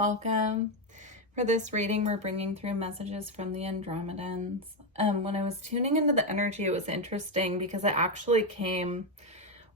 welcome. For this reading, we're bringing through messages from the Andromedans. When I was tuning into the energy, it was interesting because it actually came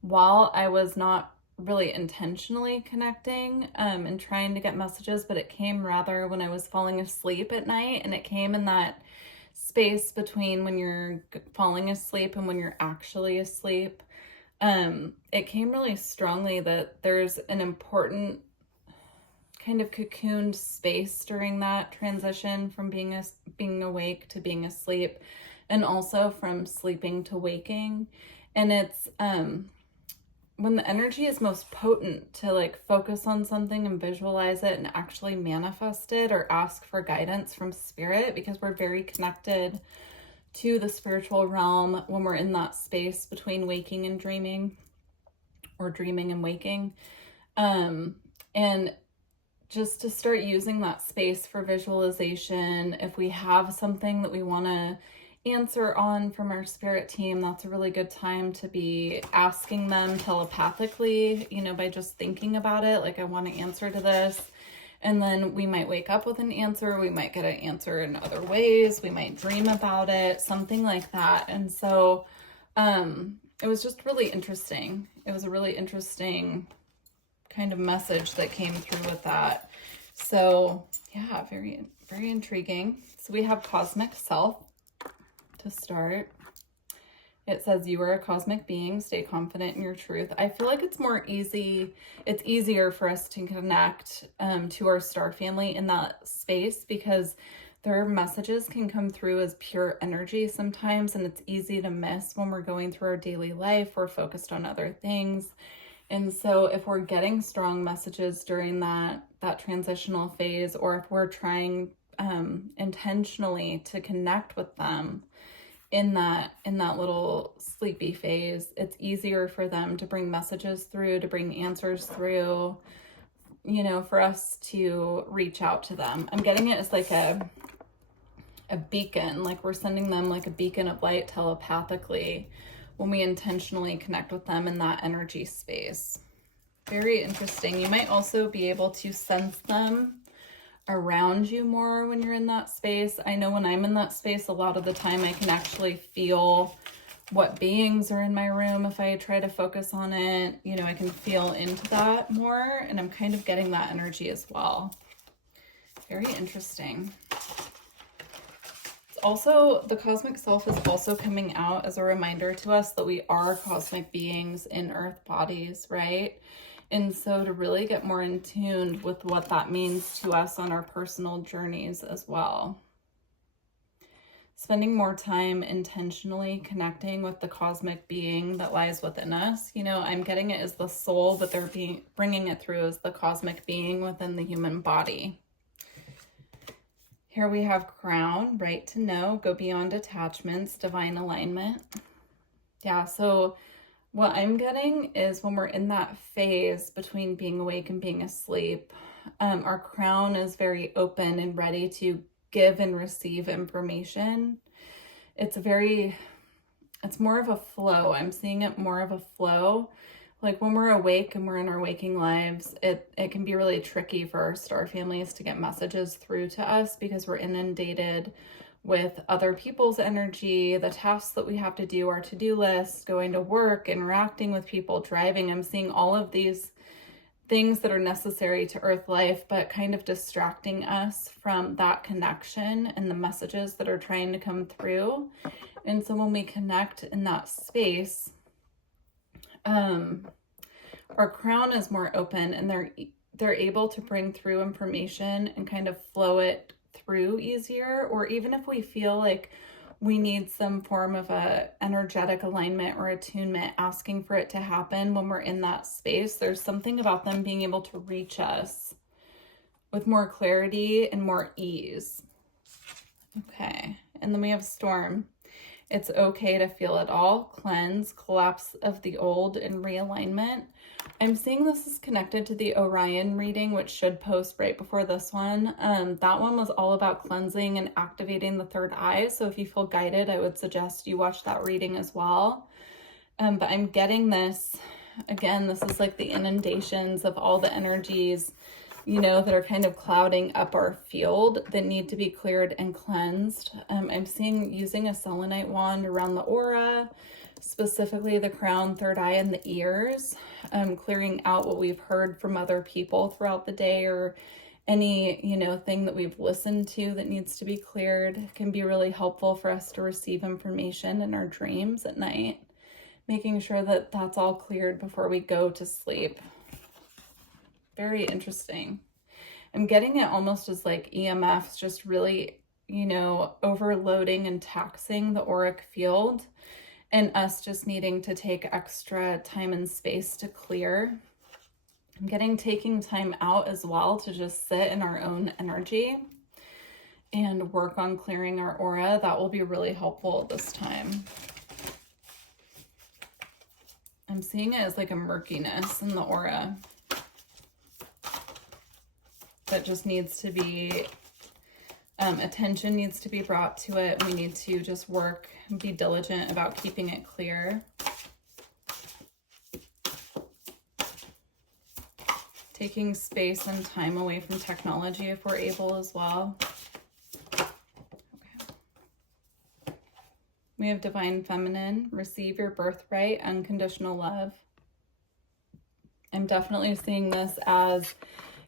while I was not really intentionally connecting and trying to get messages, but it came rather when I was falling asleep at night, and it came in that space between when you're falling asleep and when you're actually asleep. It came really strongly that there's an important kind of cocooned space during that transition from being awake to being asleep, and also from sleeping to waking. And it's when the energy is most potent to like focus on something and visualize it and actually manifest it or ask for guidance from spirit, because we're very connected to the spiritual realm when we're in that space between waking and dreaming, or dreaming and waking. And just to start using that space for visualization. If we have something that we want to answer on from our spirit team, that's a really good time to be asking them telepathically, by just thinking about it. Like, I want an answer to this. And then we might wake up with an answer. We might get an answer in other ways. We might dream about it, something like that. And so it was just really interesting. It was a really interesting kind of message that came through with that. So yeah, very, very intriguing. So we have cosmic self to start. It says, you are a cosmic being, stay confident in your truth. I feel like it's easier for us to connect to our star family in that space, because their messages can come through as pure energy sometimes, and it's easy to miss when we're going through our daily life. We're focused on other things. And so if we're getting strong messages during that transitional phase, or if we're trying intentionally to connect with them in that little sleepy phase, it's easier for them to bring messages through, to bring answers through, for us to reach out to them. I'm getting it as like a beacon, like we're sending them like a beacon of light telepathically when we intentionally connect with them in that energy space. Very interesting. You might also be able to sense them around you more when you're in that space. I know when I'm in that space, a lot of the time I can actually feel what beings are in my room if I try to focus on it. I can feel into that more, and I'm kind of getting that energy as well. Very interesting. Also, the cosmic self is also coming out as a reminder to us that we are cosmic beings in earth bodies, right? And so to really get more in tune with what that means to us on our personal journeys as well. Spending more time intentionally connecting with the cosmic being that lies within us. I'm getting it as the soul, but they're bringing it through as the cosmic being within the human body. Here we have crown, right to know, go beyond attachments, divine alignment. Yeah, so what I'm getting is when we're in that phase between being awake and being asleep, our crown is very open and ready to give and receive information. It's more of a flow. I'm seeing it more of a flow. Like when we're awake and we're in our waking lives, it can be really tricky for our star families to get messages through to us, because we're inundated with other people's energy, the tasks that we have to do, our to-do list, going to work, interacting with people, driving. I'm seeing all of these things that are necessary to earth life, but kind of distracting us from that connection and the messages that are trying to come through. And so when we connect in that space, our crown is more open, and they're able to bring through information and kind of flow it through easier. Or even if we feel like we need some form of a energetic alignment or attunement, asking for it to happen when we're in that space, there's something about them being able to reach us with more clarity and more ease. Okay, and then we have storm. It's okay to feel it all, cleanse, collapse of the old, and realignment. I'm seeing this is connected to the Orion reading, which should post right before this one. That one was all about cleansing and activating the third eye. So if you feel guided, I would suggest you watch that reading as well. But I'm getting this, again, this is like the inundations of all the energies you know, that are kind of clouding up our field that need to be cleared and cleansed. I'm seeing using a selenite wand around the aura, specifically the crown, third eye, and the ears, clearing out what we've heard from other people throughout the day, or any, you know, thing that we've listened to that needs to be cleared. It can be really helpful for us to receive information in our dreams at night, making sure that that's all cleared before we go to sleep. Very interesting. I'm getting it almost as like EMFs just really, you know, overloading and taxing the auric field, and us just needing to take extra time and space to clear. I'm getting taking time out as well to just sit in our own energy and work on clearing our aura. That will be really helpful this time. I'm seeing it as like a murkiness in the aura that just needs to be, attention needs to be brought to it. We need to just work and be diligent about keeping it clear. Taking space and time away from technology if we're able as well. Okay. We have Divine Feminine, receive your birthright, unconditional love. I'm definitely seeing this as,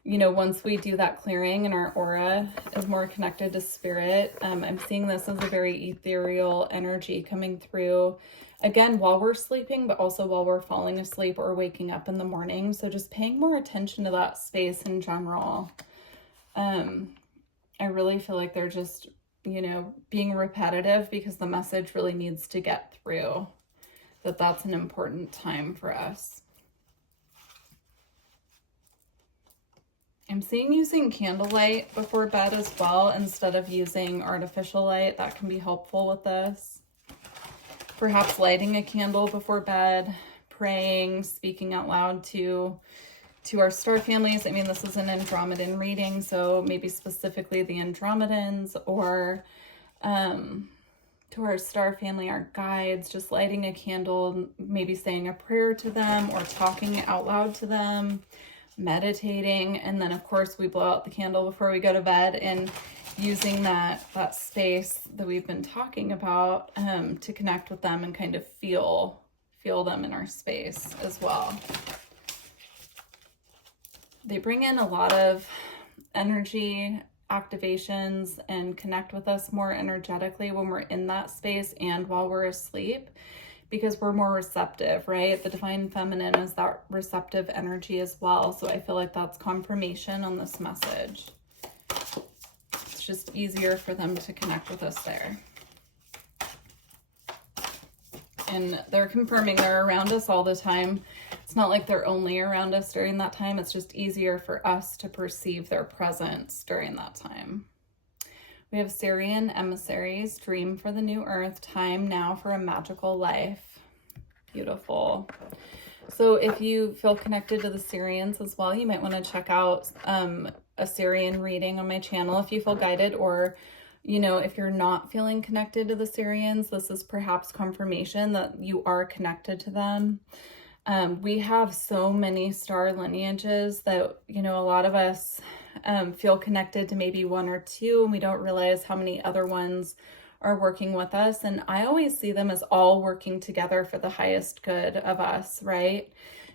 you know, once we do that clearing and our aura is more connected to spirit, I'm seeing this as a very ethereal energy coming through, again, while we're sleeping, but also while we're falling asleep or waking up in the morning. So just paying more attention to that space in general. I really feel like they're just, you know, being repetitive because the message really needs to get through, that that's an important time for us. I'm seeing using candlelight before bed as well, instead of using artificial light. That can be helpful with this. Perhaps lighting a candle before bed, praying, speaking out loud to our star families. I mean, this is an Andromedan reading, so maybe specifically the Andromedans, or to our star family, our guides, just lighting a candle, maybe saying a prayer to them or talking out loud to them, meditating. And then of course we blow out the candle before we go to bed, and using that space that we've been talking about to connect with them and kind of feel them in our space as well. They bring in a lot of energy activations and connect with us more energetically when we're in that space and while we're asleep, because we're more receptive, right? The Divine Feminine is that receptive energy as well. So I feel like that's confirmation on this message. It's just easier for them to connect with us there. And they're confirming they're around us all the time. It's not like they're only around us during that time. It's just easier for us to perceive their presence during that time. We have Syrian emissaries, dream for the new earth, time now for a magical life. Beautiful. So if you feel connected to the Syrians as well, you might want to check out a Syrian reading on my channel if you feel guided, or, you know, if you're not feeling connected to the Syrians, this is perhaps confirmation that you are connected to them. We have so many star lineages that, you know, a lot of us feel connected to maybe one or two, and we don't realize how many other ones are working with us. And I always see them as all working together for the highest good of us, right?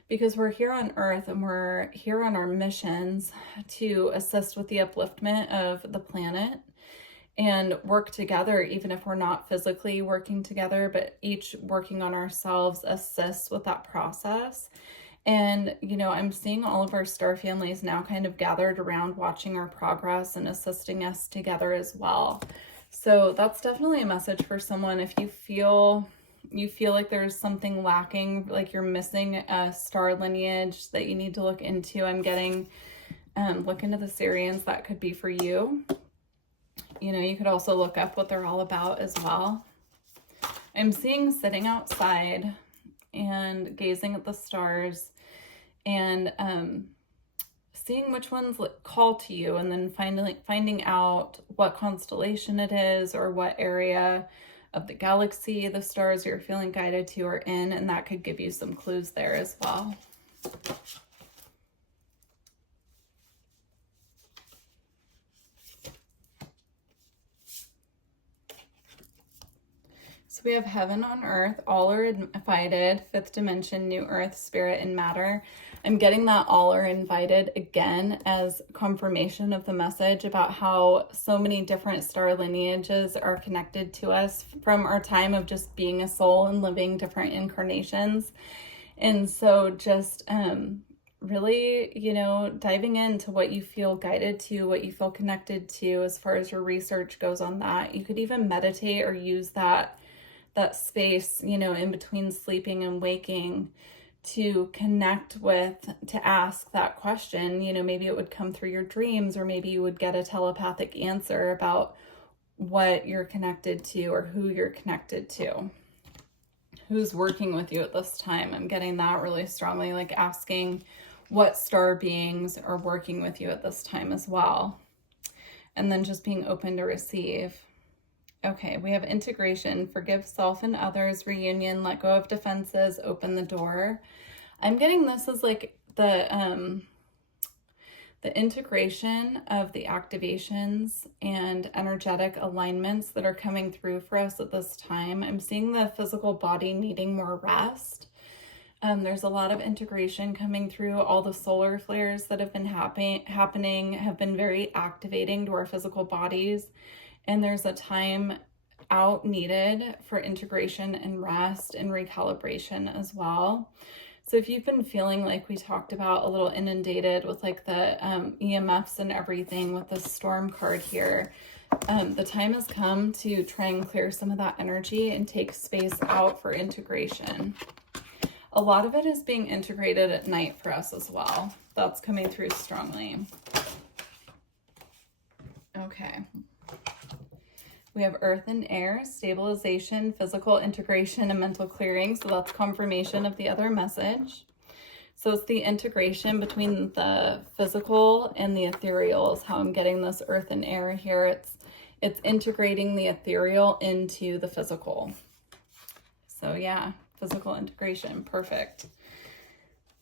Because we're here on Earth and we're here on our missions to assist with the upliftment of the planet and work together, even if we're not physically working together, but each working on ourselves assists with that process. And, you know, I'm seeing all of our star families now kind of gathered around watching our progress and assisting us together as well. So that's definitely a message for someone. If you feel like there's something lacking, like you're missing a star lineage that you need to look into, I'm getting, look into the Syrians. That could be for you. You know, you could also look up what they're all about as well. I'm seeing sitting outside and gazing at the stars and seeing which ones call to you, and then finding out what constellation it is or what area of the galaxy the stars you're feeling guided to are in, and that could give you some clues there as well. So we have heaven on earth, all are invited, fifth dimension, new earth, spirit, and matter. I'm getting that all are invited again as confirmation of the message about how so many different star lineages are connected to us from our time of just being a soul and living different incarnations. And so just really, you know, diving into what you feel guided to, what you feel connected to as far as your research goes on that. You could even meditate or use that space, you know, in between sleeping and waking to connect with, to ask that question. You know, maybe it would come through your dreams, or maybe you would get a telepathic answer about what you're connected to or who you're connected to. Who's working with you at this time? I'm getting that really strongly, like asking what star beings are working with you at this time as well. And then just being open to receive. Okay, we have integration, forgive self and others, reunion, let go of defenses, open the door. I'm getting this as like the integration of the activations and energetic alignments that are coming through for us at this time. I'm seeing the physical body needing more rest. There's a lot of integration coming through. All the solar flares that have been happening have been very activating to our physical bodies. And there's a time out needed for integration and rest and recalibration as well. So if you've been feeling like we talked about a little inundated with like the EMFs and everything with the storm card here, the time has come to try and clear some of that energy and take space out for integration. A lot of it is being integrated at night for us as well. That's coming through strongly. Okay. We have earth and air, stabilization, physical integration, and mental clearing. So that's confirmation of the other message. So it's the integration between the physical and the ethereal is how I'm getting this earth and air here. It's integrating the ethereal into the physical. So yeah, physical integration, perfect.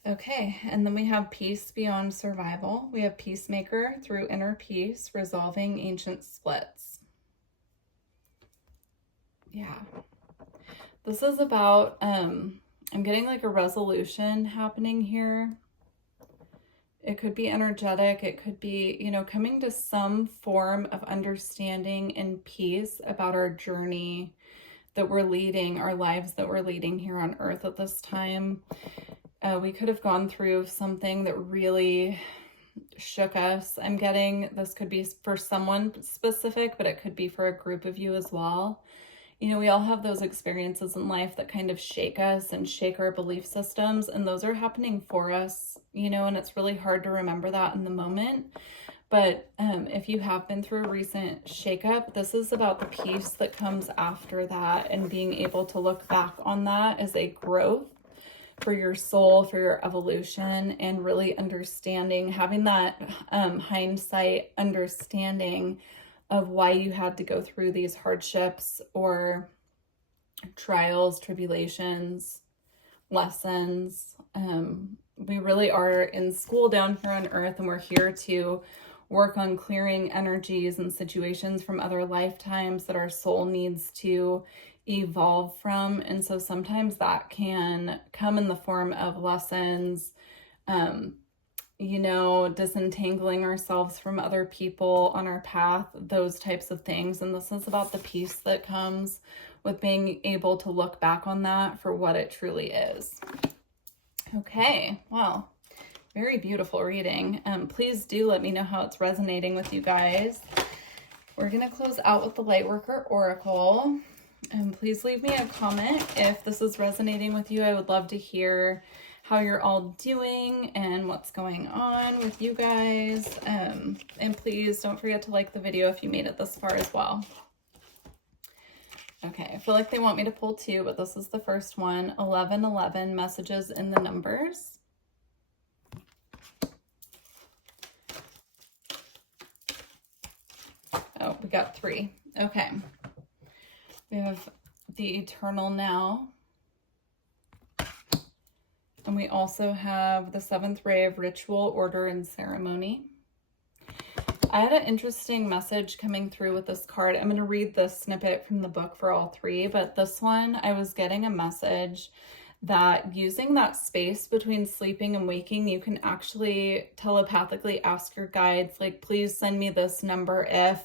Okay, and then we have peace beyond survival. We have peacemaker through inner peace, resolving ancient splits. Yeah, this is about, I'm getting like a resolution happening here. It could be energetic. It could be, you know, coming to some form of understanding and peace about our journey that we're leading, our lives that we're leading here on earth at this time. We could have gone through something that really shook us. I'm getting this could be for someone specific, but it could be for a group of you as well. You know, we all have those experiences in life that kind of shake us and shake our belief systems, and those are happening for us, you know, and it's really hard to remember that in the moment. But if you have been through a recent shakeup, this is about the peace that comes after that and being able to look back on that as a growth for your soul, for your evolution, and really understanding, having that hindsight understanding of why you had to go through these hardships or trials, tribulations, lessons. We really are in school down here on earth, and we're here to work on clearing energies and situations from other lifetimes that our soul needs to evolve from. And so sometimes that can come in the form of lessons, you know, disentangling ourselves from other people on our path, those types of things. And this is about the peace that comes with being able to look back on that for what it truly is. Okay, well, very beautiful reading. Please do let me know how it's resonating with you guys. We're going to close out with the Lightworker Oracle. And please leave me a comment if this is resonating with you. I would love to hear how you're all doing and what's going on with you guys. And please don't forget to like the video if you made it this far as well. Okay, I feel like they want me to pull two, but this is the first one. 1111, messages in the numbers. Oh, we got three. Okay. We have the eternal now. And we also have the seventh ray of ritual, order, and ceremony. I had an interesting message coming through with this card. I'm going to read the snippet from the book for all three, but this one, I was getting a message that using that space between sleeping and waking, you can actually telepathically ask your guides, like, please send me this number if,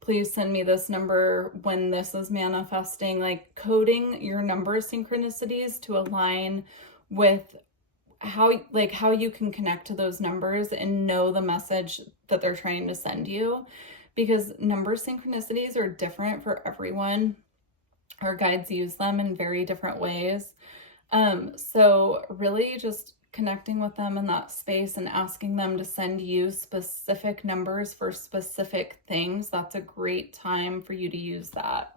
please send me this number when this is manifesting, like coding your number synchronicities to align with how you can connect to those numbers and know the message that they're trying to send you, because number synchronicities are different for everyone. Our guides use them in very different ways. So really just connecting with them in that space and asking them to send you specific numbers for specific things. That's a great time for you to use that,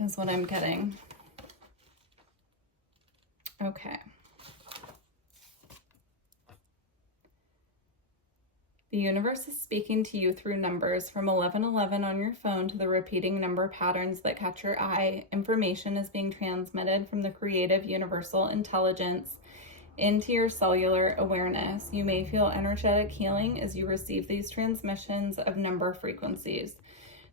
is what I'm getting. Okay. The universe is speaking to you through numbers from 1111 on your phone to the repeating number patterns that catch your eye. Information is being transmitted from the creative universal intelligence into your cellular awareness. You may feel energetic healing as you receive these transmissions of number frequencies.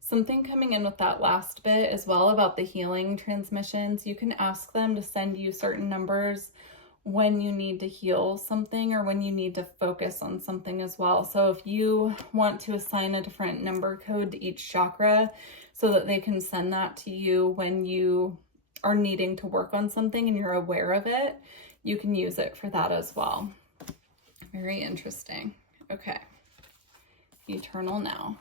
Something coming in with that last bit as well about the healing transmissions. You can ask them to send you certain numbers when you need to heal something or when you need to focus on something as well. So if you want to assign a different number code to each chakra so that they can send that to you when you are needing to work on something and you're aware of it, you can use it for that as well. Very interesting. Okay. Eternal Now.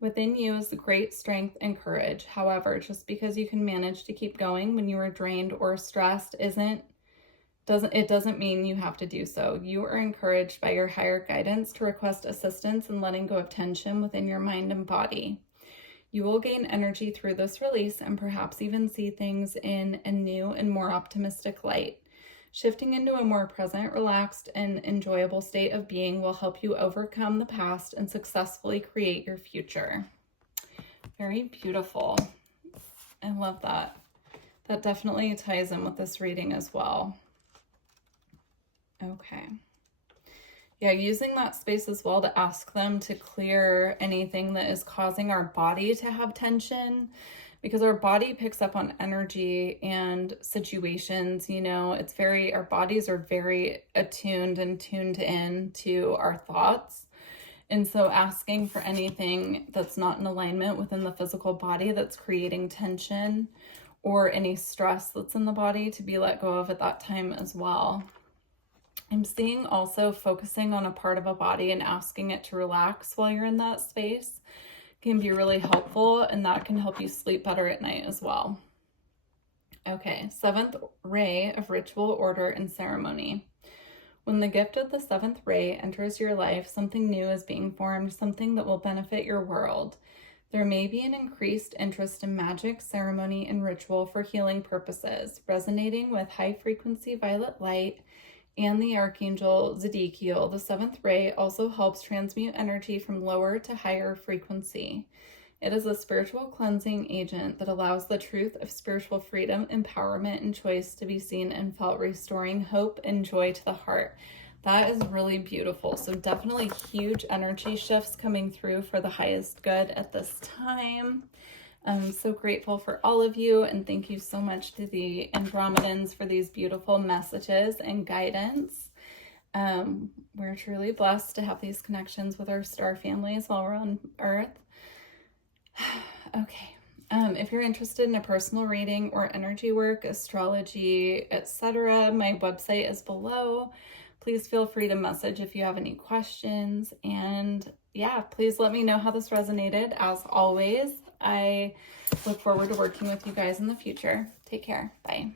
Within you is great strength and courage. However, just because you can manage to keep going when you are drained or stressed doesn't mean you have to do so. You are encouraged by your higher guidance to request assistance in letting go of tension within your mind and body. You will gain energy through this release and perhaps even see things in a new and more optimistic light. Shifting into a more present, relaxed, and enjoyable state of being will help you overcome the past and successfully create your future. Very beautiful. I love that. That definitely ties in with this reading as well. Okay. Yeah, using that space as well to ask them to clear anything that is causing our body to have tension, because our body picks up on energy and situations, you know, our bodies are very attuned and tuned in to our thoughts. And so asking for anything that's not in alignment within the physical body that's creating tension or any stress that's in the body to be let go of at that time as well. I'm seeing also focusing on a part of a body and asking it to relax while you're in that space can be really helpful, and that can help you sleep better at night as well. Okay, 7th ray of ritual, order, and ceremony. When the gift of the 7th ray enters your life, something new is being formed, something that will benefit your world. There may be an increased interest in magic, ceremony, and ritual for healing purposes, resonating with high-frequency violet light and the Archangel Zedekiel. The 7th ray also helps transmute energy from lower to higher frequency. It is a spiritual cleansing agent that allows the truth of spiritual freedom, empowerment, and choice to be seen and felt, restoring hope and joy to the heart. That is really beautiful. So definitely huge energy shifts coming through for the highest good at this time. I'm so grateful for all of you, and thank you so much to the Andromedans for these beautiful messages and guidance. We're truly blessed to have these connections with our star families while we're on Earth. Okay. If you're interested in a personal reading or energy work, astrology, etc., my website is below. Please feel free to message if you have any questions. And yeah, please let me know how this resonated. As always, I look forward to working with you guys in the future. Take care. Bye.